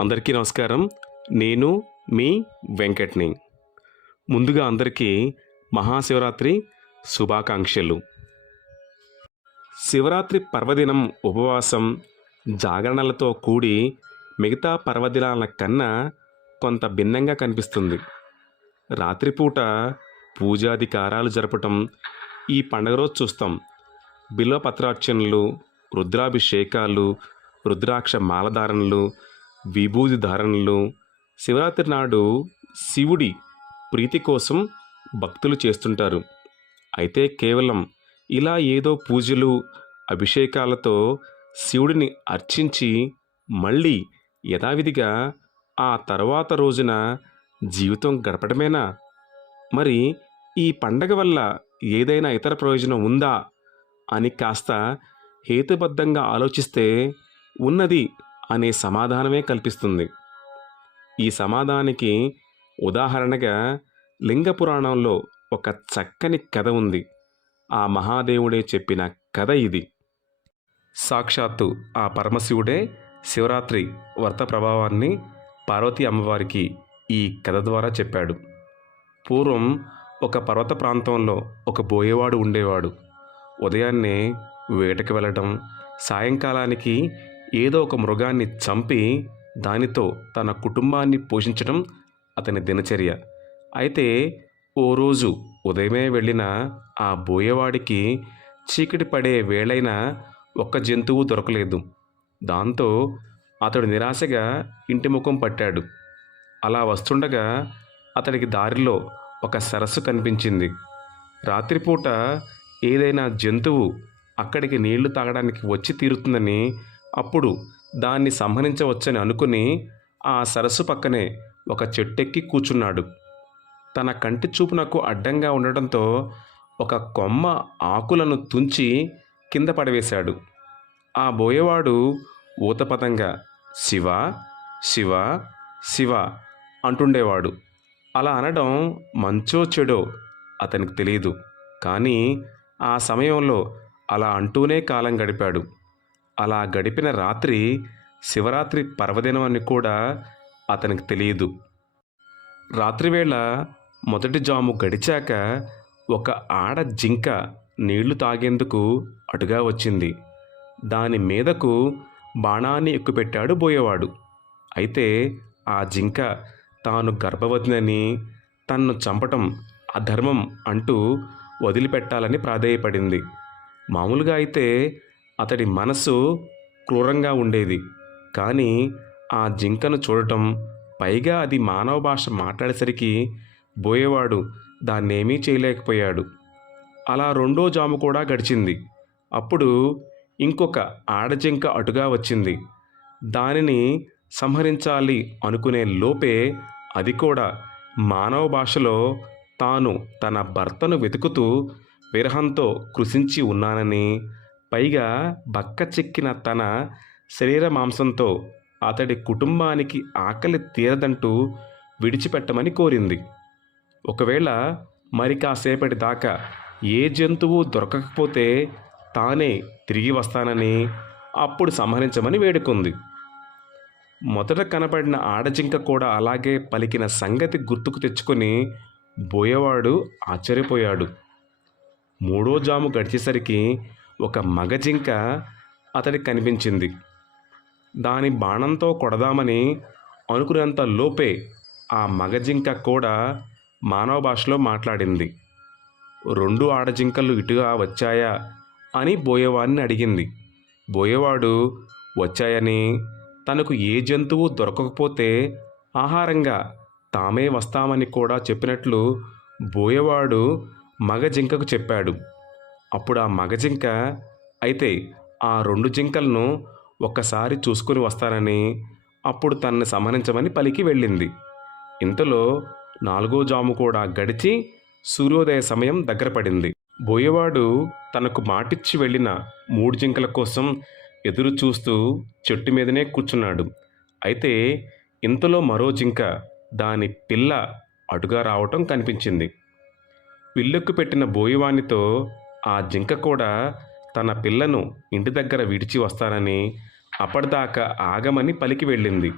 అందరికీ నమస్కారం. నేను మీ వెంకట్ని. ముందుగా అందరికీ మహాశివరాత్రి శుభాకాంక్షలు. శివరాత్రి పర్వదినం ఉపవాసం జాగరణలతో కూడి మిగతా పర్వదినాల కన్నా కొంత భిన్నంగా కనిపిస్తుంది. రాత్రిపూట పూజాధికారాలు జరపటం ఈ పండగ రోజు చూస్తాం. బిల్వపత్రార్చనలు రుద్రాభిషేకాలు రుద్రాక్ష మాలధారణలు విభూది ధారణలు. శివరాత్రి నాడు శివుడి ప్రీతి కోసం భక్తులు చేస్తుంటారు. అయితే కేవలం ఇలా ఏదో పూజలు అభిషేకాలతో శివుడిని అర్చించి మళ్ళీ యథావిధిగా ఆ తర్వాత రోజున జీవితం గడపడమేనా? మరి ఈ పండగ వల్ల ఏదైనా ఇతర ప్రయోజనం ఉందా? అని కాస్త హేతుబద్ధంగా ఆలోచిస్తే ఉన్నది అనే సమాధానమే కల్పిస్తుంది. ఈ సమాధానానికి ఉదాహరణగా లింగ పురాణంలో ఒక చక్కని కథ ఉంది. ఆ మహాదేవుడే చెప్పిన కథ ఇది. సాక్షాత్తు ఆ పరమశివుడే శివరాత్రి వర్త ప్రభావాన్ని పార్వతీ అమ్మవారికి ఈ కథ ద్వారా చెప్పాడు. పూర్వం ఒక పర్వత ప్రాంతంలో ఒక బోయేవాడు ఉండేవాడు. ఉదయాన్నే వేటకి వెళ్ళడం సాయంకాలానికి ఏదో ఒక మృగాన్ని చంపి దానితో తన కుటుంబాన్ని పోషించడం అతని దినచర్య. అయితే ఓ రోజు ఉదయమే వెళ్ళిన ఆ బోయేవాడికి చీకటి పడే వేళైనా ఒక్క జంతువు దొరకలేదు. దాంతో అతడు నిరాశగా ఇంటి ముఖం పట్టాడు. అలా వస్తుండగా అతడికి దారిలో ఒక సరస్సు కనిపించింది. రాత్రిపూట ఏదైనా జంతువు అక్కడికి నీళ్ళు తాగడానికి వచ్చి తీరుతుందని అప్పుడు దాన్ని సంహరించవచ్చని అనుకుని ఆ సరస్సు పక్కనే ఒక చెట్టెక్కి కూర్చున్నాడు. తన కంటి చూపునకు అడ్డంగా ఉండడంతో ఒక కొమ్మ ఆకులను తుంచి కింద పడవేశాడు. ఆ బోయేవాడు ఊతపతంగా శివ శివ శివ అంటుండేవాడు. అలా అనడం మంచో చెడో అతనికి తెలియదు. కానీ ఆ సమయంలో అలా అంటూనే కాలం గడిపాడు. అలా గడిపిన రాత్రి శివరాత్రి పర్వదినం అని కూడా అతనికి తెలియదు. రాత్రివేళ మొదటి జాము గడిచాక ఒక ఆడ జింక నీళ్ళు తాగేందుకు అటుగా వచ్చింది. దాని మీదకు బాణాన్ని ఎక్కుపెట్టాడు బోయేవాడు. అయితే ఆ జింక తాను గర్భవతినని తన్ను చంపటం అధర్మం అంటూ వదిలిపెట్టాలని ప్రాధేయపడింది. మామూలుగా అయితే అతడి మనసు క్రూరంగా ఉండేది. కానీ ఆ జింకను చూడటం పైగా అది మానవ భాష మాట్లాడేసరికి బోయేవాడు దాన్నేమీ చేయలేకపోయాడు. అలా రెండో జాము కూడా గడిచింది. అప్పుడు ఇంకొక ఆడజింక అటుగా వచ్చింది. దానిని సంహరించాలి అనుకునే లోపే అది కూడా మానవ భాషలో తాను తన భర్తను వెతుకుతూ విరహంతో కృషించి ఉన్నానని పైగా బక్క చెక్కిన తన శరీర మాంసంతో అతడి కుటుంబానికి ఆకలి తీరదంటూ విడిచిపెట్టమని కోరింది. ఒకవేళ మరి కాసేపటి దాకా ఏ జంతువు దొరకకపోతే తానే తిరిగి వస్తానని అప్పుడు సంహరించమని వేడుకుంది. మొదట కనపడిన ఆడజింక కూడా అలాగే పలికిన సంగతి గుర్తుకు తెచ్చుకొని బోయేవాడు ఆశ్చర్యపోయాడు. మూడో జాము గడిచేసరికి ఒక మగ జింక అతడికి కనిపించింది. దాని బాణంతో కొడదామని అనుకునేంత లోపే ఆ మగ జింక కూడా మానవ భాషలో మాట్లాడింది. రెండు ఆడజింకలు ఇటుగా వచ్చాయా అని బోయేవాడిని అడిగింది. బోయేవాడు వచ్చాయని. తనకు ఏ జంతువు దొరకకపోతే ఆహారంగా తామే వస్తామని కూడా చెప్పినట్లు బోయేవాడు మగ జింకకు చెప్పాడు. అప్పుడు ఆ మగ జింక అయితే ఆ రెండు జింకలను ఒక్కసారి చూసుకుని వస్తానని అప్పుడు తనని సంహరించమని పలికి వెళ్ళింది. ఇంతలో నాలుగో జాము కూడా గడిచి సూర్యోదయ సమయం దగ్గర పడింది. బోయేవాడు తనకు మాటిచ్చి వెళ్ళిన మూడు జింకల కోసం ఎదురు చూస్తూ చెట్టు మీదనే కూర్చున్నాడు. అయితే ఇంతలో మరో జింక దాని పిల్ల అటుగా రావటం కనిపించింది. విల్లెక్కు పెట్టిన బోయవానితో ఆ జింక కూడా తన పిల్లను ఇంటి దగ్గర విడిచి వస్తానని అప్పటిదాకా ఆగమని పలికి వెళ్ళింది.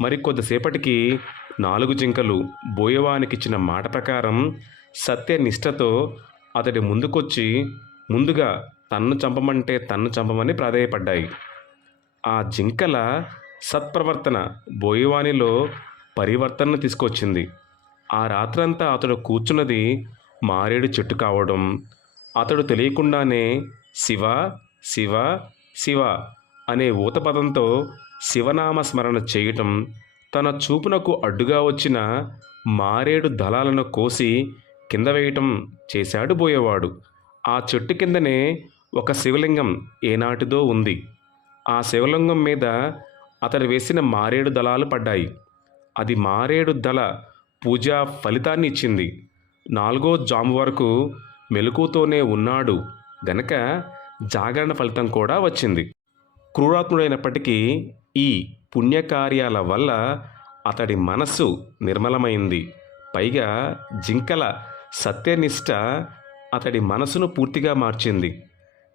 మరి కొద్దిసేపటికి నాలుగు జింకలు బోయవానికిచ్చిన మాట ప్రకారం సత్యనిష్టతో అతడి ముందుకొచ్చి ముందుగా తన్ను చంపమంటే తన్ను చంపమని ప్రాధేయపడ్డాయి. ఆ జింకల సత్ప్రవర్తన బోయవానిలో పరివర్తనను తీసుకొచ్చింది. ఆ రాత్రంతా అతడు కూర్చున్నది మారేడు చెట్టు కావడం అతడు తెలియకుండానే శివ శివ శివ అనే ఊతపదంతో శివనామ స్మరణ చేయటం తన చూపునకు అడ్డుగా వచ్చిన మారేడు దళాలను కోసి కింద వేయటం చేశాడు బోయేవాడు. ఆ చెట్టు కిందనే ఒక శివలింగం ఏనాటిదో ఉంది. ఆ శివలింగం మీద అతడు వేసిన మారేడు దళాలు పడ్డాయి. అది మారేడు దళ పూజా ఫలితాన్ని ఇచ్చింది. నాలుగో జాము వరకు మెలకుతోనే ఉన్నాడు. గనక జాగరణ ఫలితం కూడా వచ్చింది. క్రూరాత్ముడైనప్పటికీ ఈ పుణ్యకార్యాల వల్ల అతడి మనస్సు నిర్మలమైంది. పైగా జింకల సత్యనిష్ట అతడి మనసును పూర్తిగా మార్చింది.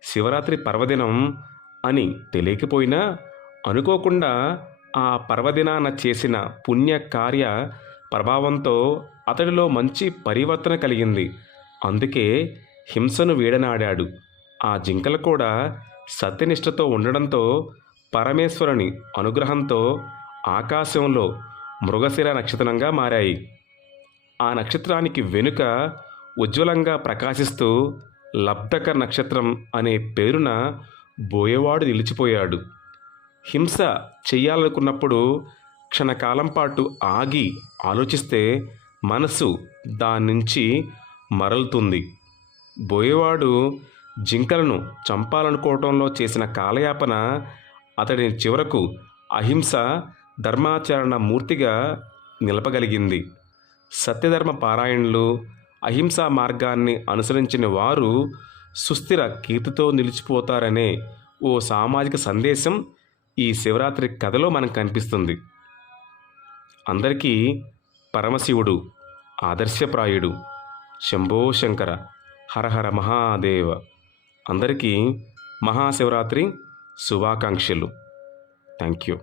శివరాత్రి పర్వదినం అని తెలియకపోయినా అనుకోకుండా ఆ పర్వదినాన చేసిన పుణ్యకార్య ప్రభావంతో అతడిలో మంచి పరివర్తన కలిగింది. అందుకే హింసను వీడనాడాడు. ఆ జింకలు కూడా సత్యనిష్టతో ఉండడంతో పరమేశ్వరుని అనుగ్రహంతో ఆకాశంలో మృగశిర నక్షత్రంగా మారాయి. ఆ నక్షత్రానికి వెనుక ఉజ్వలంగా ప్రకాశిస్తూ లబ్ధక నక్షత్రం అనే పేరున బోయేవాడు నిలిచిపోయాడు. హింస చెయ్యాలనుకున్నప్పుడు క్షణకాలం పాటు ఆగి ఆలోచిస్తే మనసు దాని నుంచి మరలుతుంది. బోయేవాడు జింకలను చంపాలనుకోవటంలో చేసిన కాలయాపన అతడిని చివరకు అహింస ధర్మాచరణ మూర్తిగా నిలపగలిగింది. సత్యధర్మ పారాయణులు అహింసా మార్గాన్ని అనుసరించిన వారు సుస్థిర కీర్తితో నిలిచిపోతారనే ఓ సామాజిక సందేశం ఈ శివరాత్రి కథలో మనకు కనిపిస్తుంది. అందరికీ పరమశివుడు ఆదర్శప్రాయుడు. శంభో శంకర హరహర మహాదేవ. అందరికీ మహాశివరాత్రి శుభాకాంక్షలు. Thank you.